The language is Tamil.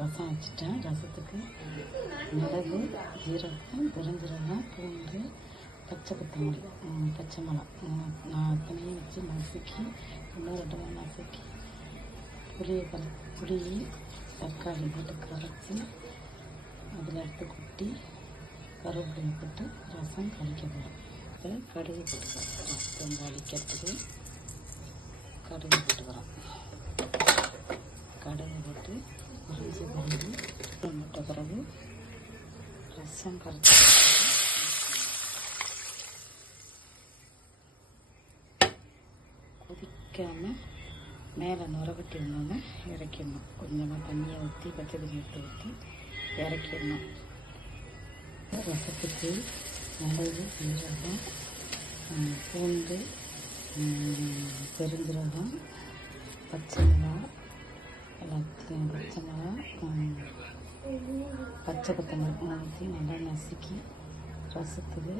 ரசம் வச்சுட்டேன். ரசத்துக்கு மிளகு, ஜீரகம், பெருஞ்சீரகம், பூண்டு, பச்சை கொத்தமல்லி, பச்சை மிளகா நான் அத்தனையும் வச்சு நசுக்கி இன்னும் 2 மணி நசுக்கி புளி தக்காளி போட்டு கரைச்சி அதில் எடுத்து கொட்டி கருவேப்பிலையை போட்டு ரசம் கழிக்க போகிறோம். இப்போ கடுகு போட்டுக்கிறோம். ரசத்தை வந்து அழிக்கிறதுக்கு கடுகு போட்டுக்கிறோம். கடுகு போட்டு உறிஞ்சி கொண்டு போட்ட பிறகு ரசம் கரைச்சி கொதிக்காமல் மேலே நுரகட்டி வந்தோன்னே இறக்கிடணும். கொஞ்சமாக தண்ணியை ஊற்றி பச்சை தண்ணி ஊற்றி இறக்கிடணும். ரசத்துக்கு மிளகு, ஜீரகம், பூண்டு, பெருஞ்சீரகம், பச்சை மிளகா எல்லாத்தையும் பச்சை கொத்தமல்லி ஊற்றி நல்லா நசுக்கி ரசத்துக்கு